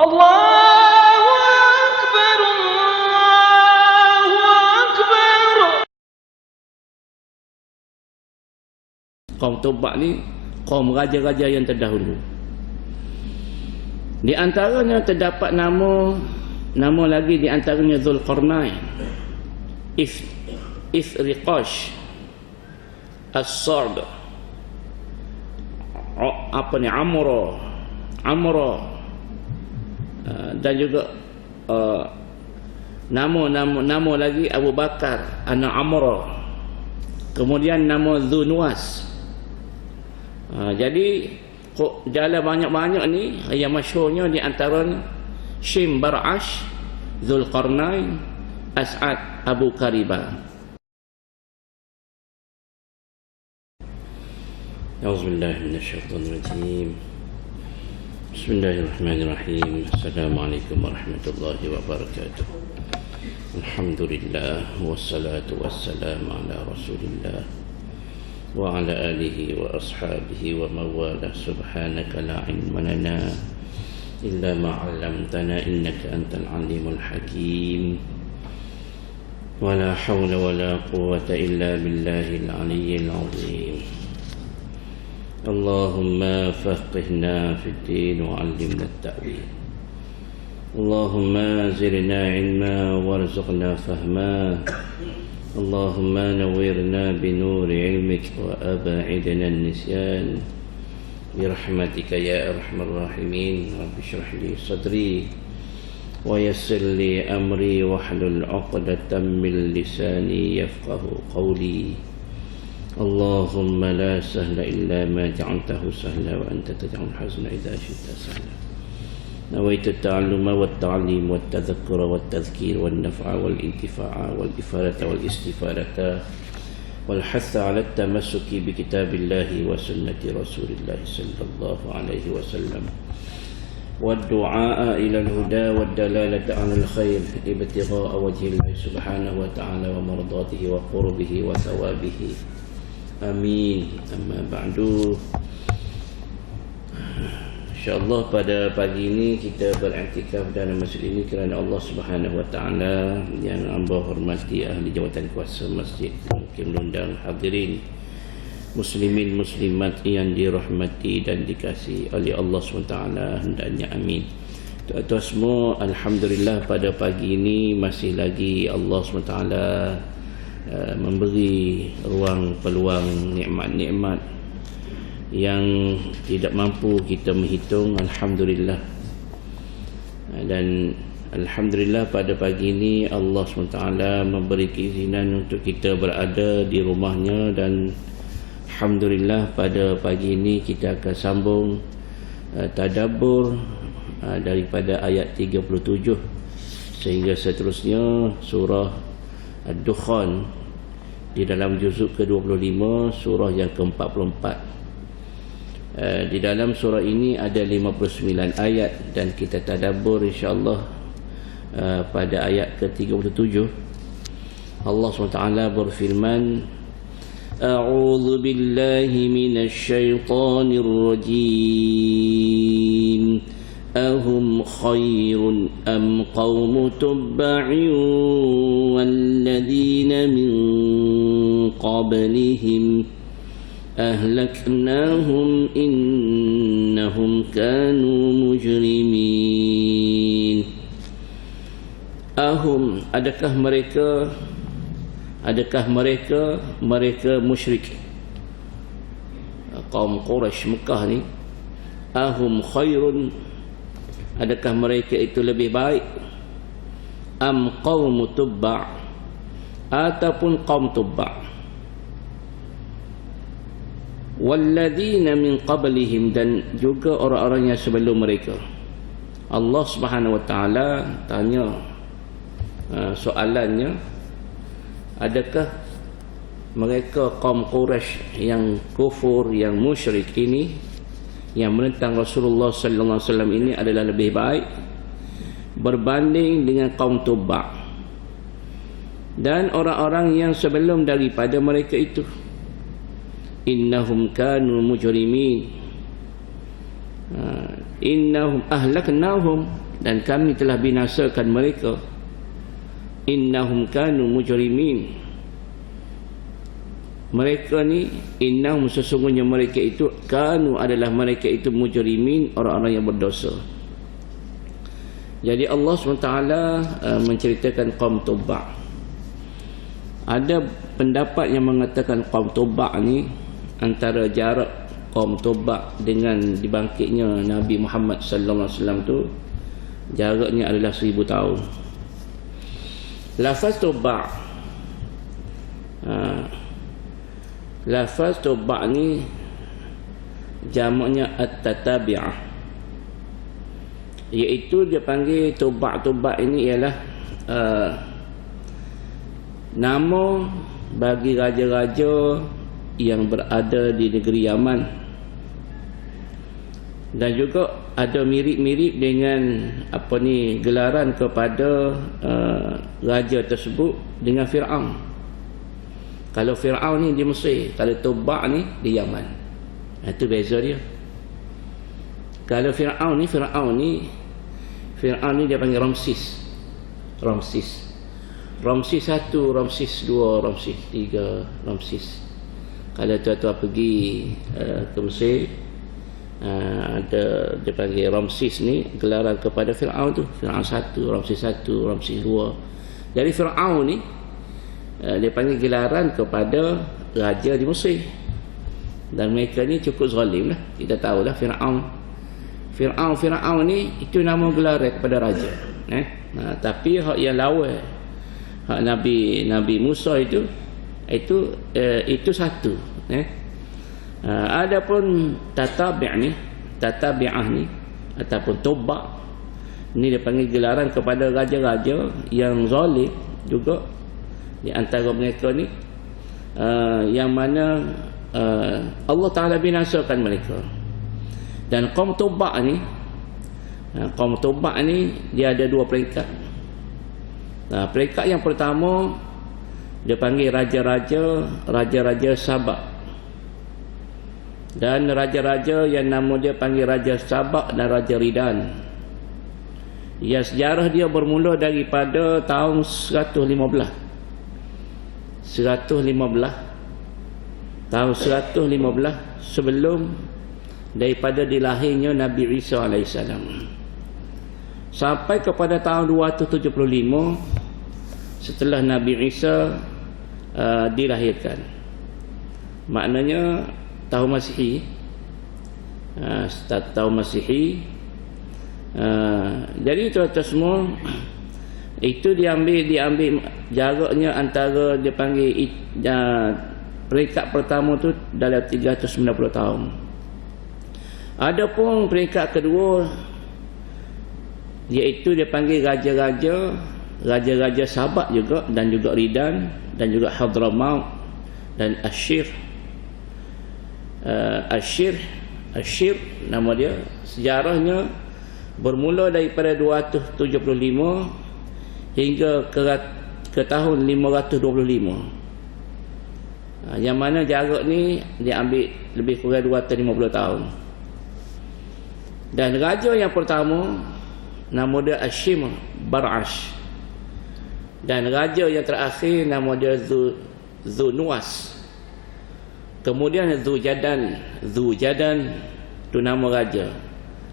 Allahu Akbar, Allahu Akbar. Kaum Tubba ni kaum raja-raja yang terdahulu. Di antaranya terdapat nama lagi, di antaranya Zulqarnain, Ithriqash, As-Sard, Amra, dan juga nama lagi Abu Bakar, anak Amra. Kemudian nama Dzunwas. Jadi jalan banyak-banyak ni yang masyhurnya di antaranya Shim Bar'ash, Zulqarnain, As'ad, Abu Karibah. A'udzubillahi minasyaitonir rajim. Bismillahirrahmanirrahim. Assalamualaikum warahmatullahi wabarakatuh. Alhamdulillah wassalatu wassalamu ala Rasulillah wa ala alihi wa ashabihi wa mawala. Subhanaka la ilma lana illa ma 'allamtana innaka antal alimul hakim. Wa la hawla wa la quwwata illa billahil aliyyil azim. Allahumma faqihna fid din wa 'allimna at-ta'wil. Allahumma zidna 'ilma warzuqna fahma. اللهم نورنا بنور علمك وأبعدنا النسيان برحمتك يا أرحم الراحمين. رب اشرح لي صدري ويسر لي أمري واحلل عقدة من لساني يفقه قولي. اللهم لا سهل إلا ما جعلته سهلا وأنت تجعل الحزن إذا شئت سهلا. نويت التعلم والتعليم والتذكر والتذكير والنفع والانتفاع والإفادة والاستفادة والحث على التمسك بكتاب الله وسنة رسول الله صلى الله عليه وسلم والدعاء إلى الهدى والدلالة على الخير ابتغاء وجه الله سبحانه وتعالى ومرضاته وقربه وثوابه. آمين. أما بعد. InsyaAllah pada pagi ini kita beriktikaf dalam masjid ini kerana Allah Subhanahu Wa Taala yang hamba hormati ahli jawatan kuasa masjid, mungkin mengundang hadirin muslimin muslimat yang dirahmati dan dikasihi oleh Allah SWT hendaknya amin. Tuan-tuan semua, alhamdulillah pada pagi ini masih lagi Allah SWT memberi ruang peluang nikmat-nikmat yang tidak mampu kita menghitung. Alhamdulillah. Dan alhamdulillah pada pagi ini Allah SWT memberi keizinan untuk kita berada di rumahnya, dan alhamdulillah pada pagi ini kita akan sambung tadabbur daripada ayat 37 sehingga seterusnya surah Ad-Dukhan di dalam juzuk ke-25, surah yang ke-44. Di dalam surah ini ada 59 ayat dan kita tadabbur insya-Allah pada ayat ke-37. Allah SWT berfirman, A'udzu billahi minasy syaithanir rajim. Ahum khairun am qaumu tubba'in walladzina min qablihim ahlaknahum innahum kanu mujrimin. Ahum, adakah mereka musyrik, kaum Quraisy Mekah ni. Ahum khairun, adakah mereka itu lebih baik? Am qaumu tubba', ataupun kaum Tubba'. Walladzina min qablihim, dan juga orang-orang yang sebelum mereka. Allah Subhanahu Wa Taala tanya soalannya, adakah mereka kaum Quraisy yang kufur, yang musyrik ini, yang menentang Rasulullah sallallahu alaihi wasallam ini adalah lebih baik berbanding dengan kaum Tubba' dan orang-orang yang sebelum daripada mereka itu? Innahum kanu mujrimin, innahum ahlaknahum, dan kami telah binasakan mereka. Innahum kanu mujrimin, mereka ni, innahum sesungguhnya mereka itu, kanu adalah mereka itu mujrimin, orang-orang yang berdosa. Jadi Allah SWT menceritakan kaum Tubba'. Ada pendapat yang mengatakan kaum Tubba' ni, antara jarak kaum Tubba' dengan dibangkitnya Nabi Muhammad sallallahu alaihi wasallam tu, jaraknya adalah 1000 tahun. Lafaz Tubba', lafaz Tubba' ni jamaknya at-tatabi'ah, iaitu dia panggil Tubba' ini ialah nama bagi raja-raja yang berada di negeri Yaman, dan juga ada mirip-mirip dengan gelaran kepada raja tersebut dengan Fir'aun. Kalau Fir'aun ni di Mesir, kalau Tubba' ni di Yaman. Itu beza dia. Kalau Fir'aun ni dia panggil Ramsis. Ramsis 1, Ramsis 2, Ramsis 3, Ramsis. Kalau tuan-tuan pergi ke Mesir, ada dia panggil Ramsis ni gelaran kepada Fir'aun tu. Fir'aun 1, Ramsis 1, Ramsis 2. Jadi Fir'aun ni dia panggil gelaran kepada raja di Mesir. Dan mereka ni cukup zalim lah. Kita tahulah Fir'aun ni itu nama gelaran kepada raja. Tapi hak yang lawan, hak Nabi Musa itu satu. Adapun tatabi'ah ni ataupun Tubba' ni dia panggil gelaran kepada raja-raja yang zalim juga di antara mereka ni, yang mana Allah Ta'ala binasakan mereka. Dan kaum Tubba' ni dia ada 2 peringkat. Peringkat yang pertama dia panggil raja-raja Sabak. Dan raja-raja yang nama dia panggil Raja Sabak dan Raja Ridan. Yang sejarah dia bermula daripada tahun 115. Tahun 115 sebelum daripada dilahirnya Nabi Isa AS, sampai kepada tahun 275 setelah Nabi Isa dilahirkan. Maknanya tahun Masihi, tahun Masihi. Jadi tuan-tuan semua, itu diambil jaraknya antara dia panggil peringkat pertama tu dalam 390 tahun. Adapun peringkat kedua, iaitu dia panggil raja-raja Sabak juga, dan juga Ridan, dan juga Hadramaut dan Ashir. Ashir nama dia, sejarahnya bermula daripada 275 hingga ke tahun 525. Yang mana jarak ni dia ambil lebih kurang 250 tahun. Dan raja yang pertama nama dia Ashim Bar'ash, dan raja yang terakhir nama dia Zunuwas. Kemudian Zujadan tu nama raja.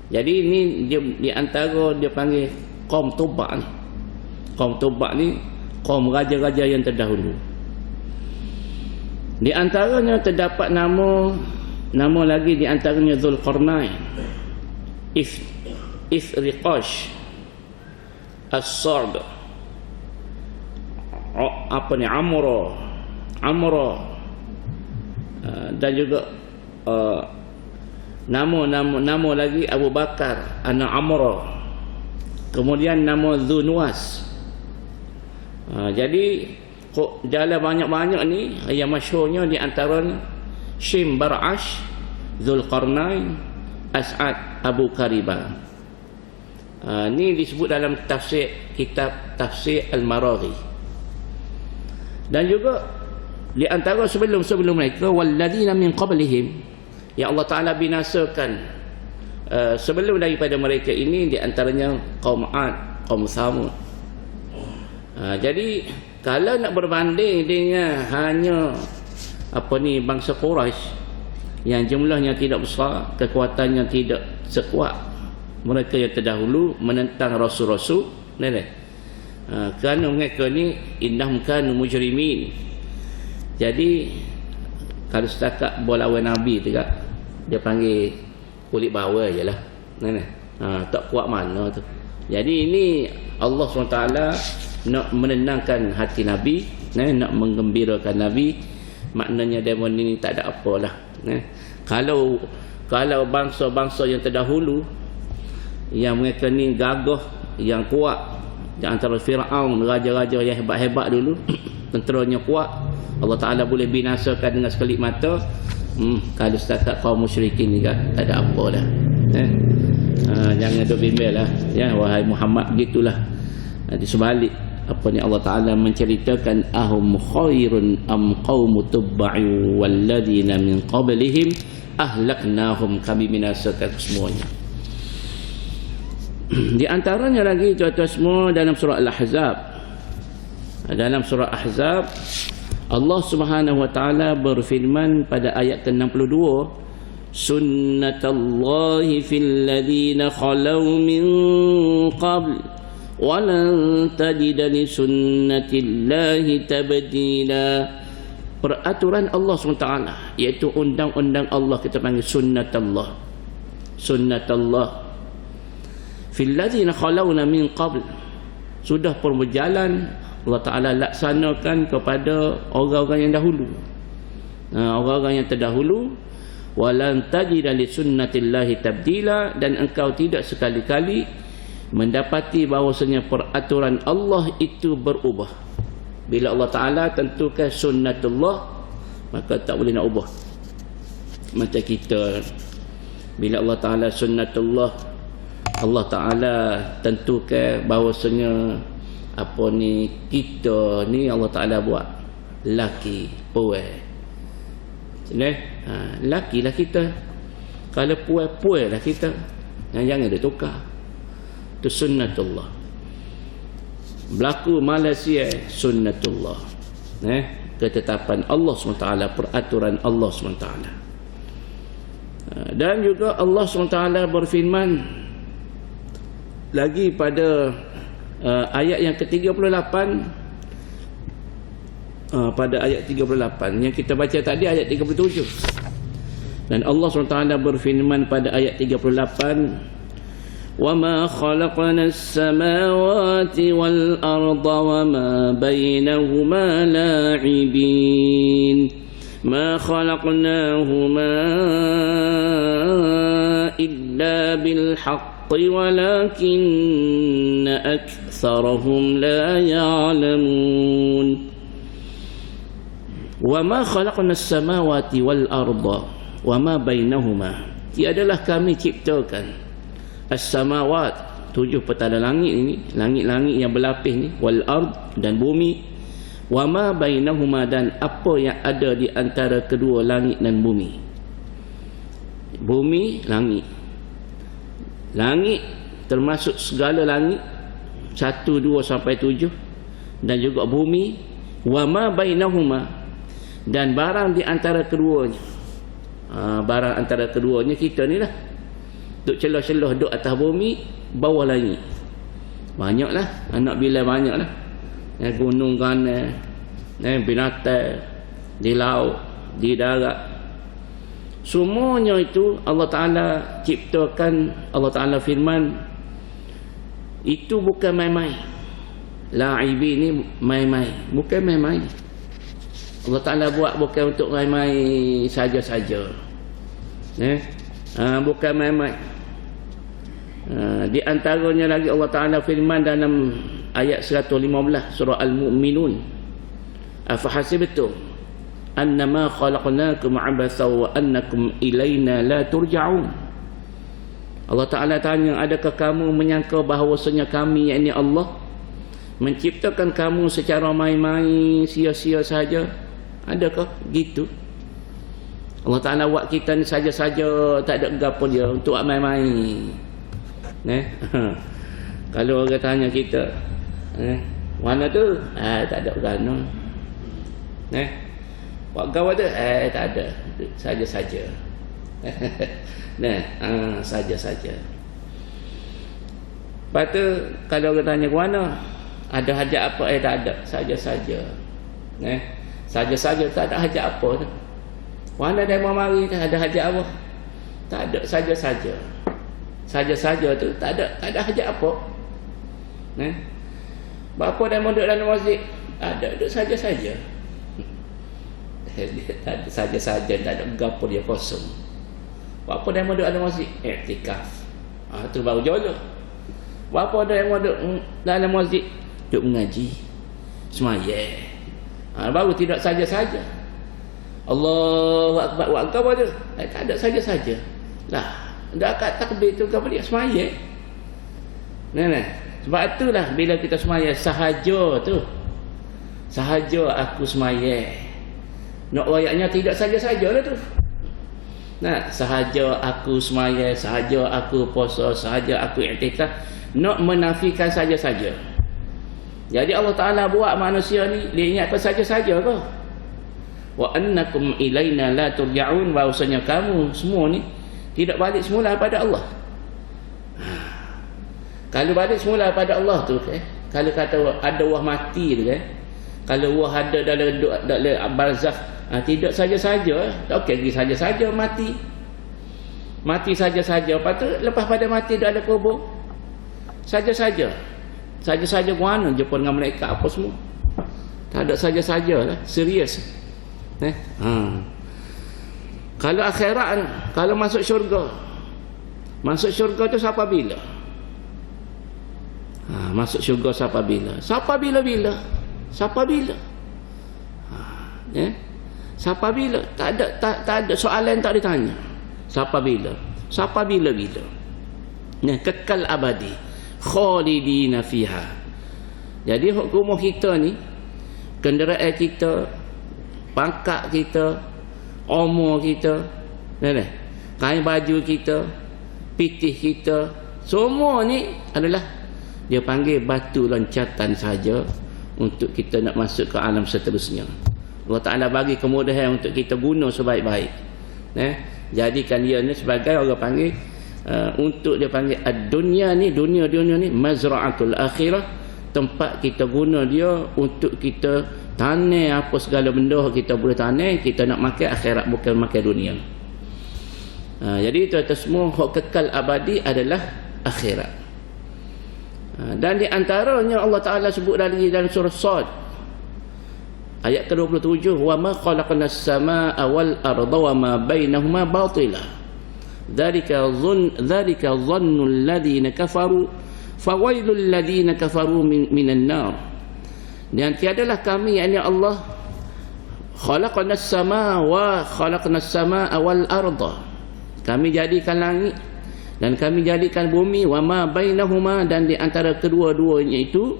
Jadi ini dia di antara dia panggil kaum Tubba' ni. Kaum Tubba' ni kaum raja-raja yang terdahulu. Di antaranya terdapat nama lagi, di antaranya Zulqarnain, Ifriqash, As-Sard, Amra, dan juga nama lagi Abu Bakar, anak Amra. Kemudian nama Zunuwas. Jadi jalan banyak-banyak ni yang masyhurnya di antaranya Shim Bar'ash, Zulqarnain, As'ad, Abu Karibah. Ni disebut dalam kitab Tafsir Al-Maraghi. Dan juga di antara sebelum mereka, walladzina min qablihim, yang Allah Ta'ala binasakan sebelum daripada mereka ini di antaranya kaum Ad, kaum Samud. Jadi kalau nak berbanding dengan hanya bangsa Quraisy yang jumlahnya tidak besar, kekuatannya tidak sekuat mereka yang terdahulu menentang rasul-rasul, kerana mereka ni innahum kanu mujrimin. Jadi kalau setakat berlawan Nabi tu dia panggil kulit bawah je lah, tak kuat mana tu. Jadi ini Allah SWT nak menenangkan hati Nabi, nak menggembirakan Nabi. Maknanya demon ini tak ada apalah. Kalau bangsa-bangsa yang terdahulu yang mereka ni gagah, yang kuat, di antara Fir'aun, raja-raja yang hebat-hebat dulu, tenteranya kuat, Allah Ta'ala boleh binasakan dengan sekelip mata. Kalau setakat kaum musyrikin ni tak ada apa dah. Jangan duk bimbel lah, wahai Muhammad, begitulah. Di sebalik Allah Ta'ala menceritakan ahum khairun am qaumu tubba'u walladina min qablihim ahlaknahum, kami binasakan semuanya. Di antaranya lagi tuan-tuan semua dalam surah Al-Ahzab. Dalam surah Ahzab Allah Subhanahu wa taala berfirman pada ayat ke-62, sunnatallahi fil ladzina khalau min qabl walan tajida li sunnatillahi tabdila. Peraturan Allah SWT, iaitu undang-undang Allah, kita panggil sunnatullah. Sunnatullah fil ladzina khalawna min qabl, sudah pun berjalan Allah Ta'ala laksanakan kepada orang-orang yang dahulu, orang-orang yang terdahulu. Walan tajida li sunnatillahi tabdila, dan engkau tidak sekali-kali mendapati bahawasanya peraturan Allah itu berubah. Bila Allah Ta'ala tentukan sunnatullah, maka tak boleh nak ubah. Macam kita, bila Allah Ta'ala sunnatullah, Allah Ta'ala tentukan bahawasanya kita ni Allah Ta'ala buat laki puai. Laki lah kita, kalau puai lah kita. Jangan dia tukar. Itu sunnatullah. Berlaku Malaysia, sunnatullah, ketetapan Allah SWT, peraturan Allah SWT. Dan juga Allah SWT berfirman lagi pada ayat yang ke-38, pada ayat 38 yang kita baca tadi, ayat 37. Dan Allah SWT berfirman pada ayat 38, وَمَا خَلَقْنَا السَّمَاوَاتِ وَالْأَرْضَ وَمَا بَيْنَهُمَا لَاعِبِينَ مَا خَلَقْنَاهُمَا إِلَّا بِالْحَقِّ وَلَكِنَّ أَكْثَرَهُمْ لَا يَعْلَمُونَ وَمَا خَلَقْنَا السَّمَاوَاتِ وَالْأَرْضَ وَمَا بَيْنَهُمَا, tiadalah kami ciptakan as-samawat, 7 petala langit ini, langit-langit yang berlapis ni, wal ard, dan bumi, wa ma bainahuma, dan apa yang ada di antara kedua langit dan bumi. Bumi, langit. Langit termasuk segala langit 1, 2 sampai 7, dan juga bumi, wa ma bainahuma, dan barang di antara keduanya. Barang antara keduanya kita ni lah, duk celah-celah duk atas bumi, bawah langit. Banyaklah, anak bila banyaklah. Gunung kana, binatang di laut, di darat. Semuanya itu Allah Ta'ala ciptakan. Allah Ta'ala firman, itu bukan main-main. La'ibi ni main-main, bukan main-main. Allah Ta'ala buat bukan untuk main-main saja-saja. Bukan main-main. Di antaranya lagi Allah Ta'ala firman dalam ayat 115 surah Al-Mu'minun, afahasibtum annama khalaqnakum abatha wa annakum ilaina la turja'un. Allah Ta'ala tanya, adakah kamu menyangka bahawasanya kami, yakni Allah, menciptakan kamu secara main-main, sia-sia saja? Adakah gitu? Allah Ta'ala buat kita ni saja-saja, tak ada gapo dia untuk main-main. Kalau orang tanya kita, mana tu? Tak ada gano. Buat gawa tu? Tak ada. Saja-saja. Saja-saja. Lepas tu, kalau orang tanya ke mana, ada hajat apa? Tak ada. Saja-saja. Saja-saja, tak ada hajat apa tu. Mana dia mau mari, tak ada hajat apa? Tak ada. Saja-saja. Saja-saja tu, tak ada hajat apa. Bapa dia mau duduk dalam masjid? Ada, duduk saja-saja. Tak ada saja-saja, tak ada gapo dia kosong. Bapa dia mau duduk dalam masjid? Iktikaf. Tu baru jolok. Bapa dia mau duduk dalam masjid? Duduk mengaji. Semayang. Baru tidak saja-saja. Allahu Akbar. Buat apa tu? Tak ada saja-saja. Lah, dah kat takbir tu apa dia? Semayang. Sebab itulah bila kita semayang sahaja tu. Sahaja aku semayang. Nak ayatnya tidak saja-saja lah tu. Sahaja aku semayang, sahaja aku puasa, sahaja aku iktikaf. Nak menafikan saja-saja. Jadi Allah Ta'ala buat manusia ni, dia ingat apa saja-saja ke? Wa annakum ilaina la turja'un, bahawasanya kamu semua ni tidak balik semula pada Allah. Kalau balik semula pada Allah tu, kalau kata ada wah mati tu, kalau wah ada dalam barzakh, tidak saja-saja, okey, pergi saja-saja mati. Mati saja-saja, lepas tu lepas pada mati dah ada kubur. Saja-saja. Saja-saja mana jumpa dengan mereka apa semua. Tak ada saja-saja lah, serius. Kalau akhirat, kalau masuk syurga. Masuk syurga tu siapa bila? Masuk syurga siapa bila? Siapa bila-bila? Siapa bila? Siapa bila? Tak ada soalan tak ditanya. Siapa bila? Siapa bila-bila? Kekal abadi, khalidina fiha. Jadi hukum kita ni, kenderaan kita, pangkat kita, umur kita, kain baju kita, pitih kita, semua ni adalah dia panggil batu loncatan saja untuk kita nak masuk ke alam seterusnya. Allah Ta'ala bagi kemudahan untuk kita guna sebaik-baik. Jadikan dia ni sebagai orang panggil untuk dia panggil dunia ni, dunia ni mazra'atul akhirah, tempat kita guna dia untuk kita tanam apa segala benda kita boleh tanam, kita nak makan akhirat, bukan makan dunia. Jadi itu atas semua hak kekal abadi adalah akhirat. Dan di antaranya Allah Ta'ala sebut dalam surah Sad ayat ke-27, wa ma khalaqnas samaa'a wal arda wa ma bainahuma batila dzalika dhannul ladzina kafaru fawailul ladzina kafaru minan nar. Dan tiadalah kami, yakni Allah, khalaqnas samaa'a wal arda, kami jadikan langit dan kami jadikan bumi, wa ma bainahuma, dan di antara kedua-duanya itu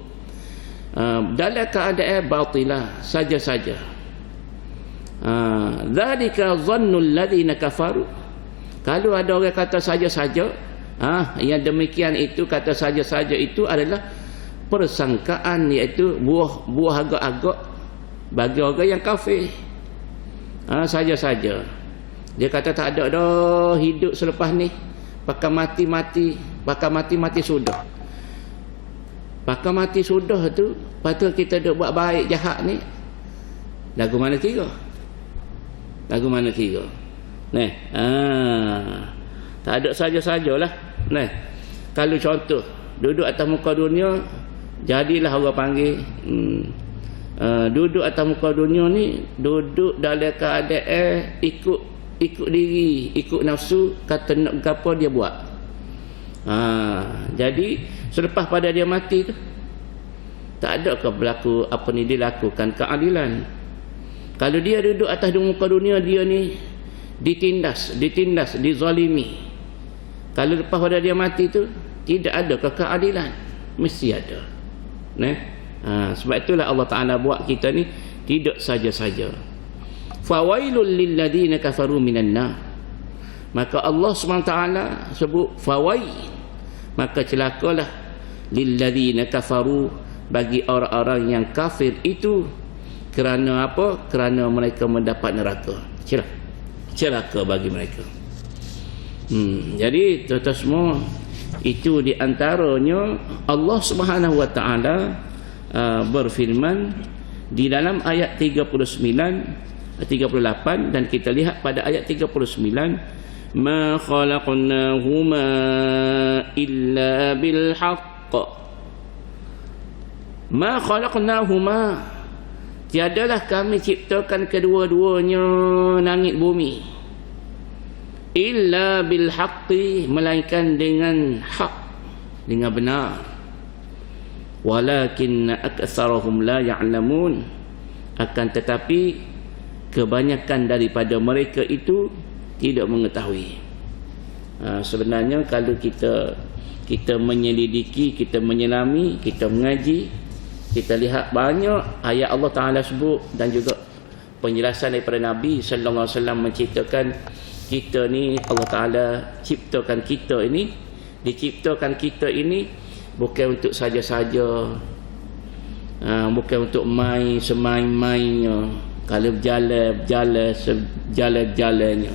dalam keadaan batilah, saja-saja. Dzalika dhannul ladzina kafaru. Kalau ada orang kata saja-saja, yang demikian itu, kata saja-saja itu adalah persangkaan, iaitu buah agak-agak bagi orang yang kafir. Saja-saja. Dia kata tak ada dah hidup selepas ni, pakai mati sudah. Pakai mati sudah tu, patut kita duk buat baik jahat ni, lagu mana kira? Tak ada saja-sajalah. Kalau contoh duduk atas muka dunia, jadilah orang panggil duduk atas muka dunia ni, duduk dalam keadaan ikut diri, ikut nafsu, kata nak apa dia buat. Jadi selepas pada dia mati tu, tak ada ke berlaku apa ni, dia lakukan keadilan. Kalau dia duduk atas muka dunia, dia ni ditindas, dizalimi. Kalau lepas pada dia mati tu, tidak ada ke keadilan? Mesti ada. Sebab itulah Allah Ta'ala buat kita ni tidak saja-saja. fawailul lil ladina kafaru minan nar. Maka Allah SWT sebut fawail, maka celakalah lil ladina kafaru, bagi orang-orang yang kafir itu. Kerana apa? Kerana mereka mendapat neraka. Celaka bagi mereka. Jadi tuan-tuan semua, itu di antaranya Allah Subhanahu wa taala berfirman di dalam ayat 38, dan kita lihat pada ayat 39, ma khalaqnahuma illa bil haqq. Ma khalaqnahuma, tiadalah kami ciptakan kedua-duanya langit bumi, illa bil haqqi, melainkan dengan hak, dengan benar. Walakin aktsarahum la ya'lamun, akan tetapi kebanyakan daripada mereka itu tidak mengetahui. Sebenarnya kalau kita menyelidiki, kita menyelami, kita mengaji, kita lihat banyak ayat Allah Ta'ala sebut, dan juga penjelasan daripada Nabi sallallahu alaihi wasallam menceritakan kita ni, Allah Ta'ala ciptakan kita ini, diciptakan kita ini bukan untuk saja-saja, bukan untuk main semain-mainnya, kalau berjalan-jalannya.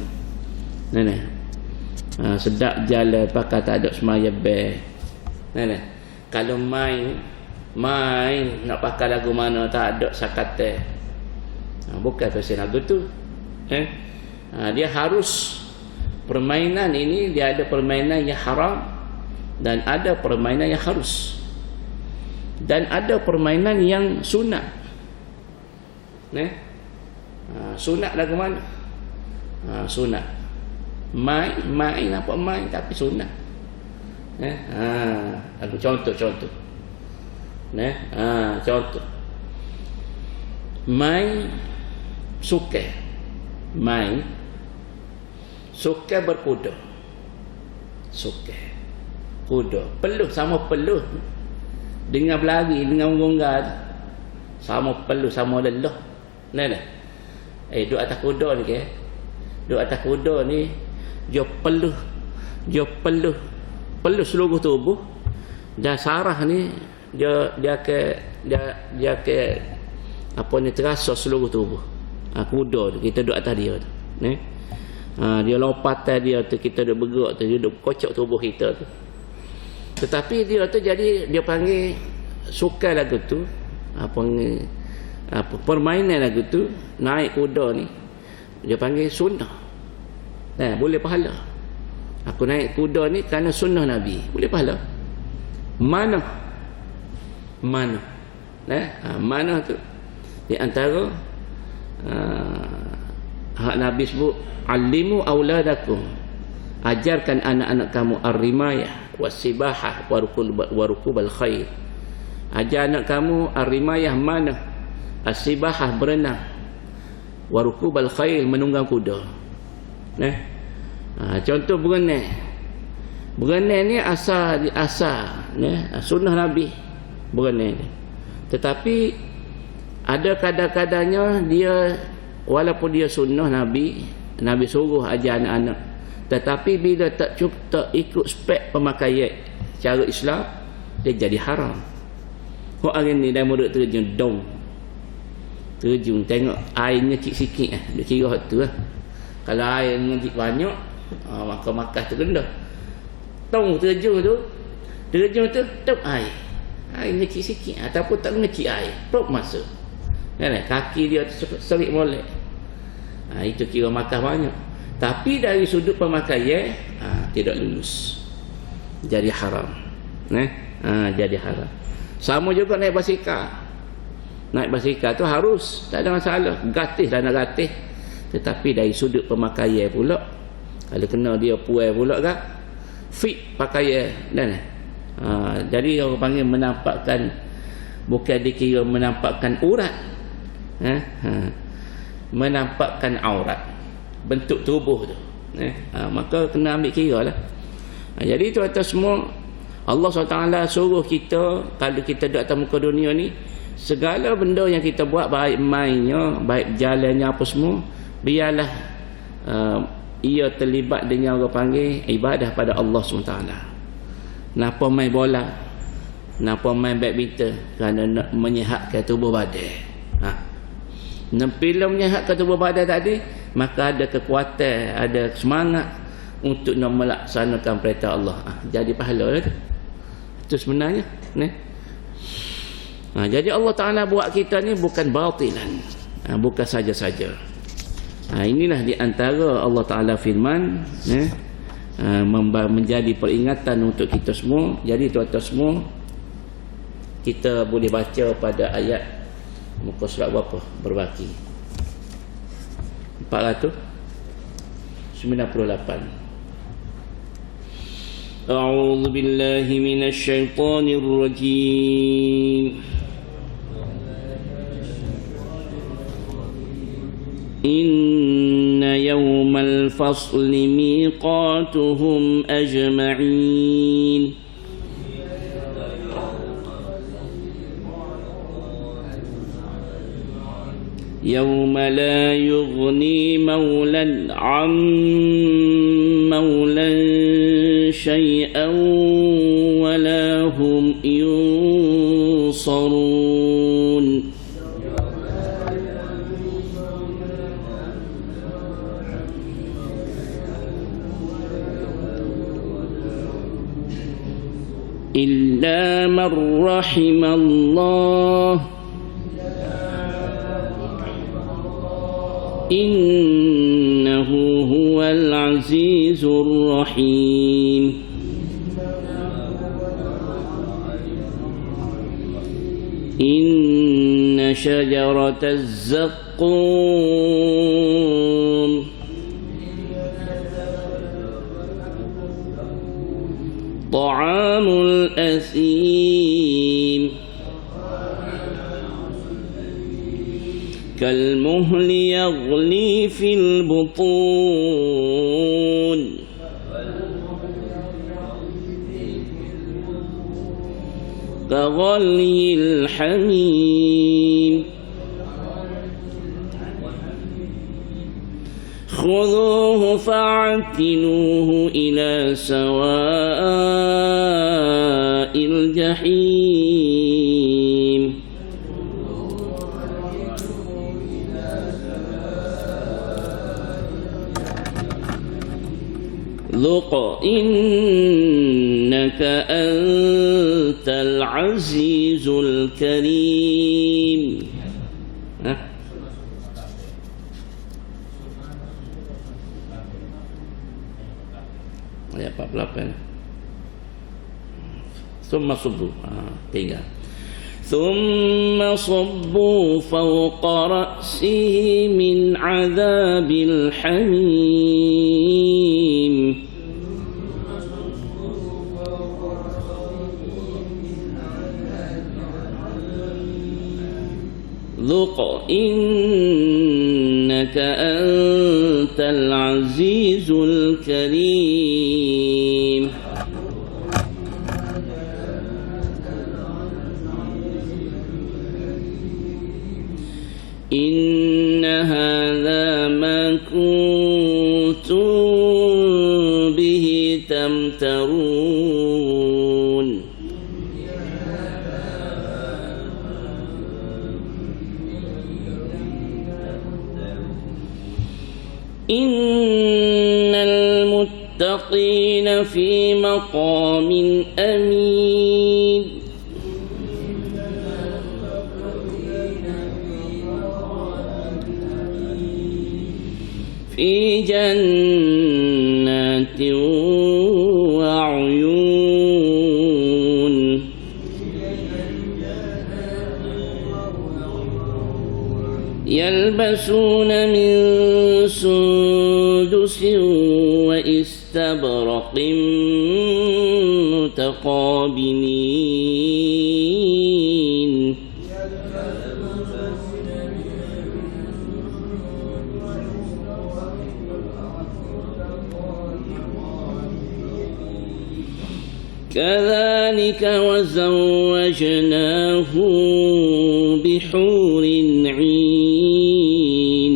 Sedap jalan pakai tak ada semaya bel. Kalau main nak pakai lagu mana tak ada sakate. Bukan pasal lagu tu. Dia harus, permainan ini dia ada permainan yang haram dan ada permainan yang harus, dan ada permainan yang sunat. Sunat lagu mana? Sunat. Main apa main tapi sunat. Aku contoh. Contoh. Main suka. Main suka berkuda. Suka kuda. Peluh sama peluh. Dengan berlari, dengan menggonggar, sama peluh, sama lelah. Duduk atas kuda ni ke? Duduk atas kuda ni, dia peluh seluruh tubuh, dan sarah ni dia ke apa ni, terasa seluruh tubuh. Kuda tu kita duduk atas dia tu. Dia lompatan dia tu, kita duduk bergerak tu, dia duduk kocok tubuh kita tu. Tetapi dia tu jadi dia panggil suka lagu tu, permainan lagu tu, naik kuda ni dia panggil sunnah. Boleh pahala. Aku naik kuda ni kerana sunnah Nabi, boleh pahala. Mana tu di antara hak Nabi sebut, alimu auladakum, ajarkan anak-anak kamu ar-rimayah wasibahah warukubal khair. Ajar anak kamu ar-rimayah mana? As-sibahah berenang, warukubal khair menunggang kuda. Contoh berenang. Berenang ni asal sunnah Nabi berenang ni. Tetapi ada kadang-kadangnya dia, walaupun dia sunnah Nabi suruh ajar anak-anak, tetapi bila tak ikut spek pemakaian cara Islam, dia jadi haram. Hari ni dah murid terjun tengok airnya sikit-sikit dia kira tu lah. Kalau air nanti banyak, maka makan tergendah. Terjun tu top airnya sikit-sikit, ataupun tak ngecik air, top masuk. Kaki dia serik molek. Itu kira makan banyak. Tapi dari sudut pemakaian tidak lulus, jadi haram. Jadi haram. Sama juga naik basikal. Naik basikal tu harus, tak ada masalah, gratis dan gratis. Tetapi dari sudut pemakaian pula, kalau kena dia puai pula kan, fit pakaian jadi orang panggil menampakkan, bukan dikira menampakkan urat, menampakkan aurat, bentuk tubuh tu. Maka kena ambil kira lah. Jadi tuan-tuan semua, Allah SWT suruh kita, kalau kita duduk atas muka dunia ni, segala benda yang kita buat, baik mainnya, baik jalannya, apa semua, biarlah ia terlibat dengan orang panggil ibadah pada Allah SWT. Kenapa main bola, kenapa main badminton? Kerana nak menyihatkan tubuh badan. Bila menyihatkan tubuh badan tadi, maka ada kekuatan, ada semangat untuk nak melaksanakan perintah Allah. Jadi pahala tu. Itu sebenarnya. Jadi Allah Ta'ala buat kita ni bukan batilan, bukan saja-saja. Inilah di antara Allah Ta'ala firman, menjadi peringatan untuk kita semua. Jadi tuan-tuan semua, kita boleh baca pada ayat muka surat berapa berbaki? 498. A'udzu billahi minasy syaithanir rajim. Inna yawmal fasli miqatuhum ajma'in. Yawma la yughni mawlan 'an mawlan syai'an wa la hum yunsarun. Illa man rahimallah, innahu huwal azizur rahim. Inna syajarataz zaqqum ta'amul athim كالمهل يغلي في البطون كغلي الحميم خذوه فاعتلوه إلى سواء الجحيم ذق إنك أنت العزيز الكريم. Ayat 48. ثم صبوا tiga. ثم صبوا فوق رأسه من عذاب الحميم ذق إنك أنت العزيز الكريم. إن هذا ما كنتم به تمترون. إن المتقين في مقام أمين. في جنات وعيون. يلبسون من سندس واستبرق متقابلين. كذلك وزوجناهم بحور عين.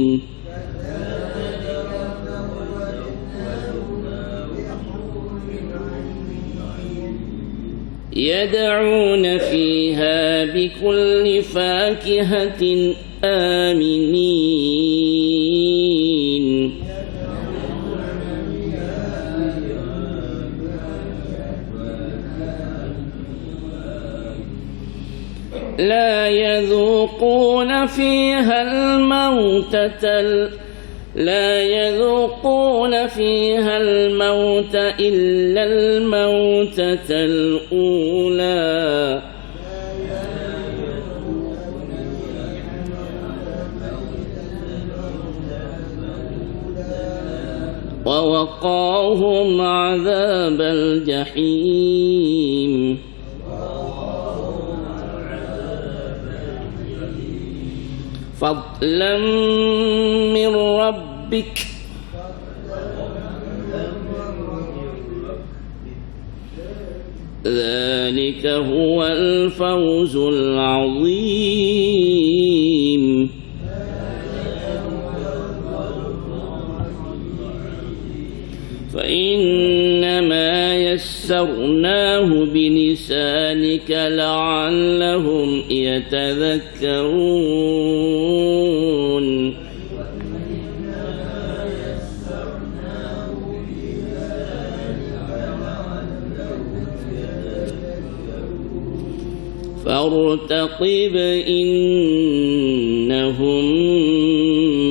يدعون فيها بكل فاكهة آمنين لا يذوقون فيها الموت إلا الموتة الأولى ووقاهم عذاب الجحيم فضلا من ربك ذلك هو الفوز العظيم فإنما يسرناه بلسانك لعلهم يتذكرون فارتقب إنهم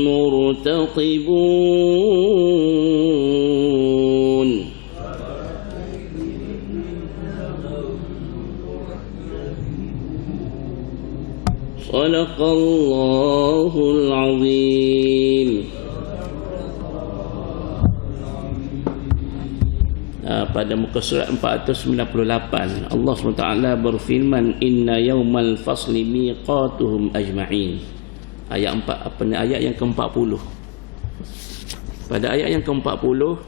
مرتقبون صدق الله العظيم. Pada muka surat 498 Allah SWT berfirman inna yawmal fasli miqatuhum ajma'in. Ayat 4 ayat yang ke-40. Pada ayat yang ke-40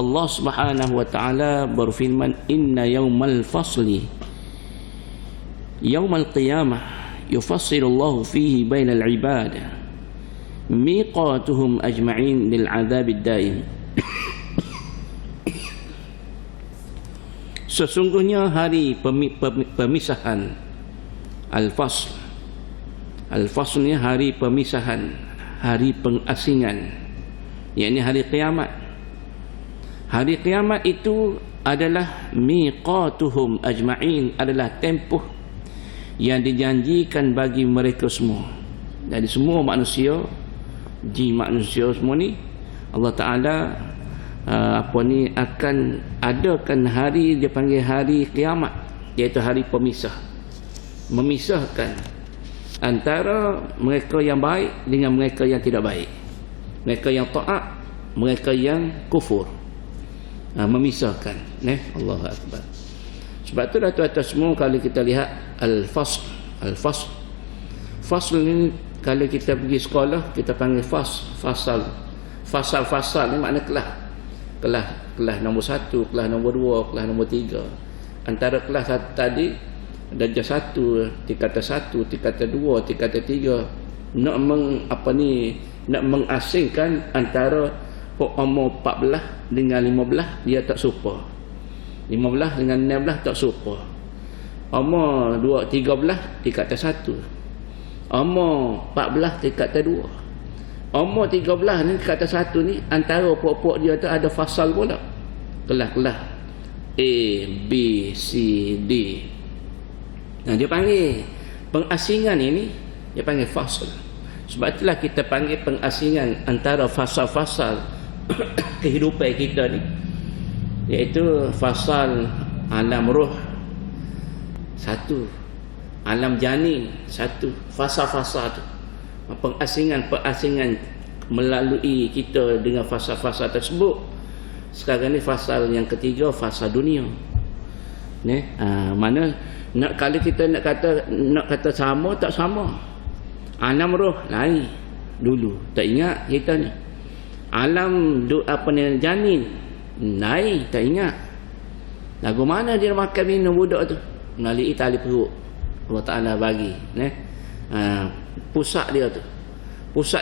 Allah Subhanahu wa taala berfirman inna yawmal fasli yawmal qiyamah yufassilu Allah fihi bainal ibad miqatuhum ajma'in lil 'adzabid daim. Sesungguhnya hari pemisahan Al-Fasl. Al-Fasl ni hari pemisahan, hari pengasingan, yakni hari kiamat. Hari kiamat itu adalah miqatuhum ajma'in, adalah tempoh yang dijanjikan bagi mereka semua. Jadi semua manusia, jin manusia semua ni Allah Ta'ala akan adakan hari dia panggil hari kiamat, iaitu hari pemisah, memisahkan antara mereka yang baik dengan mereka yang tidak baik, mereka yang taat, mereka yang kufur, memisahkan. Allahu Akbar. Sebab tu tuan-tuan semua kalau kita lihat al-fasl ni kalau kita pergi sekolah kita panggil fasal ni makna kelas nombor 1, kelas nombor 2, kelas nombor 3. Antara kelas tadi darjah 1, tingkatan 1, tingkatan 2, tingkatan 3 nak mengasingkan antara umur 14 dengan 15 dia tak serupa. 15 dengan 16 tak serupa. Umur 13 tingkatan 1. Umur 14 tingkatan 2. Umur 13 ni kata 1 ni antara pokok dia tu ada fasal pula. Kelas-kelas A, B, C, D. Dia panggil pengasingan ini dia panggil fasal. Sebab itulah kita panggil pengasingan antara fasal-fasal kehidupan kita ni, iaitu fasal alam roh 1, alam janin 1, fasal-fasal tu. Pengasingan melalui kita dengan fasa-fasa tersebut. Sekarang ni fasa yang ketiga, fasa dunia. Mana nak kalau kita nak kata sama tak sama. Alam roh lain dulu, tak ingat kita ni. Alam janin lain, tak ingat. Lagu mana dia makan minum budak tu? Melalui tali perut Allah Ta'ala bagi. Pusat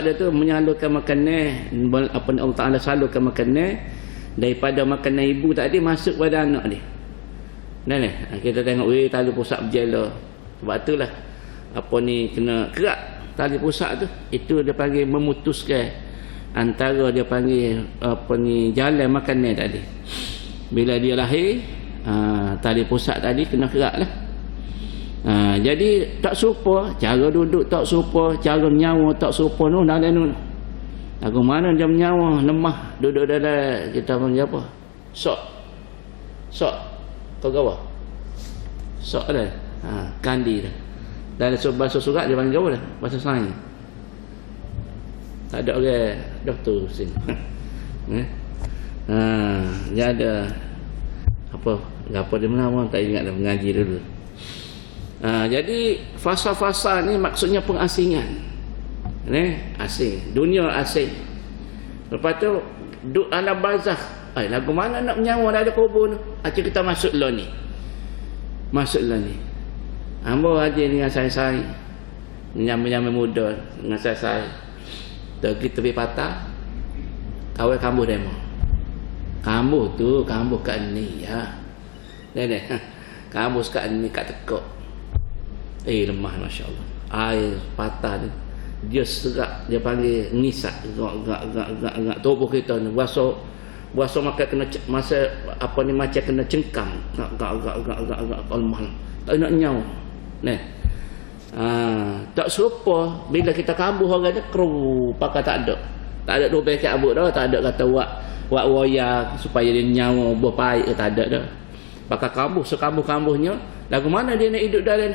dia tu menyalurkan makanan, Allah Ta'ala salurkan makanan daripada makanan ibu tadi masuk pada anak dia. Kita tengok tali pusat berjela. Sebab itulah apa ni kena kerak tali pusat tu. Itu dia panggil memutuskan antara dia panggil apa ni jalan makanan tadi. Bila dia lahir, tali pusat tadi kena kerak lah. Jadi tak serupa cara duduk, tak serupa cara menyawa, tak serupa tu dalam tu. Lagu mana dia menyawa lemah duduk dalam kita panggil apa? Sok kau gawa. Sok dah. Kandi dah. Dalam bahasa surat dia panggil apa dah? Bahasa sains. Tak ada orang doktor sini. Dia ada apa dia menama tak ingat dah mengaji dulu. Jadi fasa-fasa ni maksudnya pengasingan. Asing, dunia asing. Lepas tu duduk alam barzakh. Lagu mana nak menyawa dah ada kubur tu? Acik kita masuk lah ni. Hamba haji dengan saya nyamai muda dengan saya. Pergi tepi patah. Kawai kambuh demo. Kambuh tu kambuh kat ni ya. Kambuh kat ni kat tekuk. Lemah masya-Allah. Air patah ni dia serak, dia panggil ngisak gak tubuh kita ni buasa makan kena masa apa ni macam kena cengkam gak lemah tak nak nyau tak serupa bila kita kambuh orang ni kru pakai tak ada dua pakai abuk dah, tak ada kata buat waya supaya dia nyawa berpaik ke, tak ada dah. Pakai kambuh sekambuh-kambuhnya lagu mana dia nak hidup dalam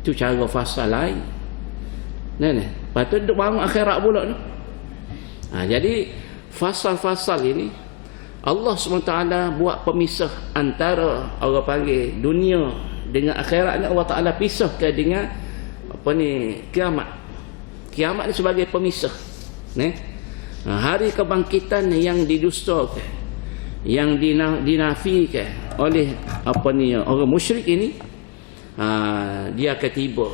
tu cara fasa lain. Lepas tu duduk bangun akhirat pula tu. Jadi fasal-fasal ini Allah SWT buat pemisah antara orang panggil dunia dengan akhirat ni. Allah Ta'ala pisahkan dengan apa ni kiamat. Kiamat ni sebagai pemisah. Hari kebangkitan yang didustakan, yang dinafikan oleh apa ni orang musyrik ini, dia akan tiba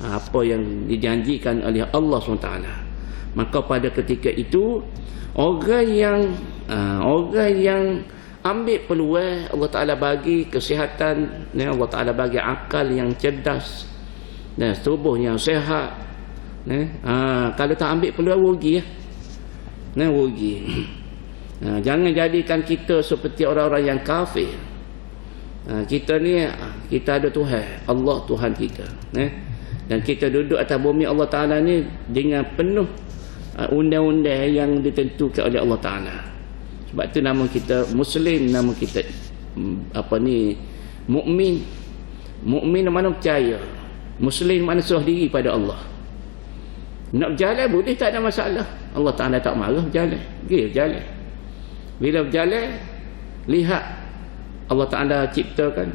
apa yang dijanjikan oleh Allah SWT. Maka pada ketika itu orang yang ambil peluang, Allah Ta'ala bagi kesihatan, Allah Ta'ala bagi akal yang cerdas, tubuh yang sihat. Kalau tak ambil peluang rugi rugi. Jangan jadikan kita seperti orang-orang yang kafir. Kita ni kita ada Tuhan, Allah Tuhan kita. Dan kita duduk atas bumi Allah Ta'ala ni dengan penuh undang-undang yang ditentukan oleh Allah Ta'ala. Sebab tu nama kita Muslim, nama kita mukmin. Mukmin mana percaya, Muslim mana serah diri pada Allah. Nak berjalan boleh, tak ada masalah. Allah Ta'ala tak marah berjalan. Berjalan. Bila berjalan, lihat Allah Ta'ala ciptakan.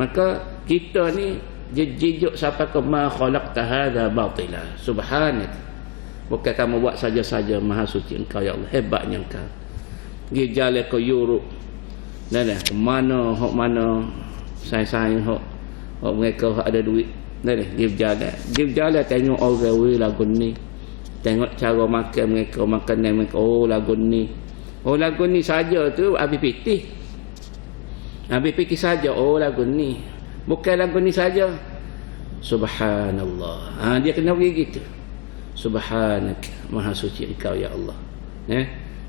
Maka kita ni jijuk sampai ke ma khalaqta hadza batila subhanak. Bukan kamu buat saja-saja, maha suci engkau ya Allah, hebatnya engkau. Pergi jalan ke Europe ke mana hok mana saya hok mereka ada duit pergi berjalan tengok orang lagu ni, tengok cara makan mereka, makanan mereka, lagu ni saja tu habis pitih saja, lagu ni bukan lagu ni saja. Subhanallah. Dia kena pergi gitu. Subhanak, maha suci engkau ya Allah.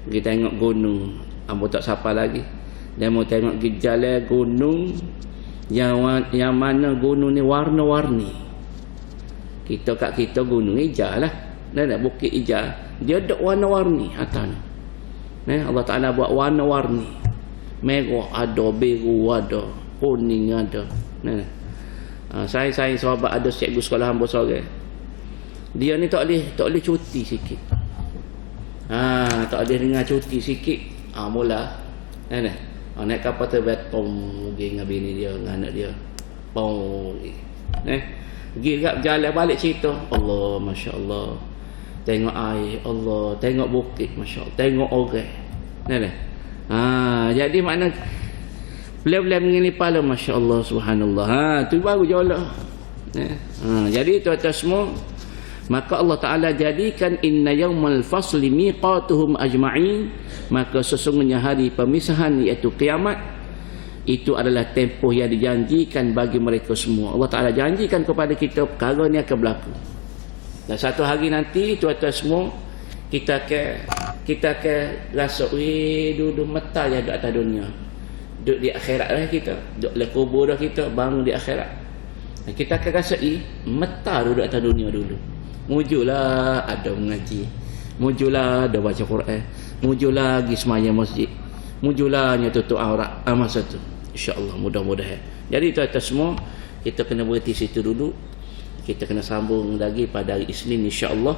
Pergi tengok gunung, ambo tak siapa lagi. Dia mau tengok pergi jalan gunung yang mana gunung ni warna-warni. Kita gunung hijau lah. Bukit hijau. Dia ada warna-warni atas ni. Allah Ta'ala buat warna-warni. Merah ada, biru ada, kuning ada. Saya sahabat ada cikgu sekolah hamba sore. Dia ni tak boleh cuti sikit. Tak boleh dengar cuti sikit. Mula. Naik kapal terbetong pergi dengan bini dia, dengan anak dia. Pergi dekat jalan balik cerita. Allah, Masya Allah. Tengok air, Allah. Tengok bukit, Masya Allah. Tengok orang. Jadi makna belah-belah mengini pala, Masya Allah, Subhanallah. Tu baru jauh. Jadi tuan-tuan semua, maka Allah Ta'ala jadikan inna yawmal fasli miqatuhum ajma'in, maka sesungguhnya hari pemisahan iaitu kiamat itu adalah tempoh yang dijanjikan bagi mereka semua. Allah Ta'ala janjikan kepada kita perkara ni akan berlaku. Dan satu hari nanti tuan-tuan semua kita akan rasa duduk mata je duduk atas dunia, duduk di akhirat dah kita, duduk dalam kubur dah kita, bangun di akhirat. Dan kita akan rasa mata duduk atas dunia dulu. Mujulah ada mengaji, mujulah ada baca Quran, mujulah pergi semayang masjid, mujulah tutup aurat masa tu. InsyaAllah mudah-mudahan. Jadi tuan-tuan semua, kita kena berhenti situ dulu. Kita kena sambung lagi pada hari Isnin insya-Allah.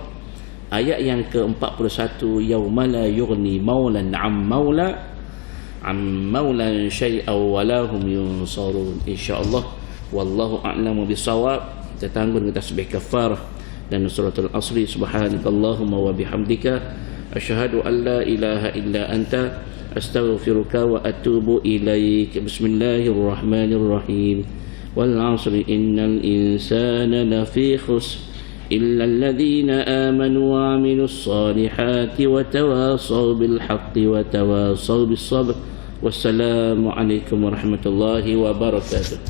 Ayat yang ke-41, yauma la yughni maulan 'am maulan syai'aw wa la hum yunsarun. Insya-Allah wallahu a'lamu bissawab. Kita tanggung kita tasbih kafarah dan suratul asri. Subhanakallahumma wa bihamdika asyhadu an la ilaha illa anta astaghfiruka wa atubu ilaik. Bismillahirrahmanirrahim. والعصر إن الإنسان لفي خسر إلا الذين آمنوا وعملوا الصالحات وتواصوا بالحق وتواصوا بالصبر والسلام عليكم ورحمة الله وبركاته.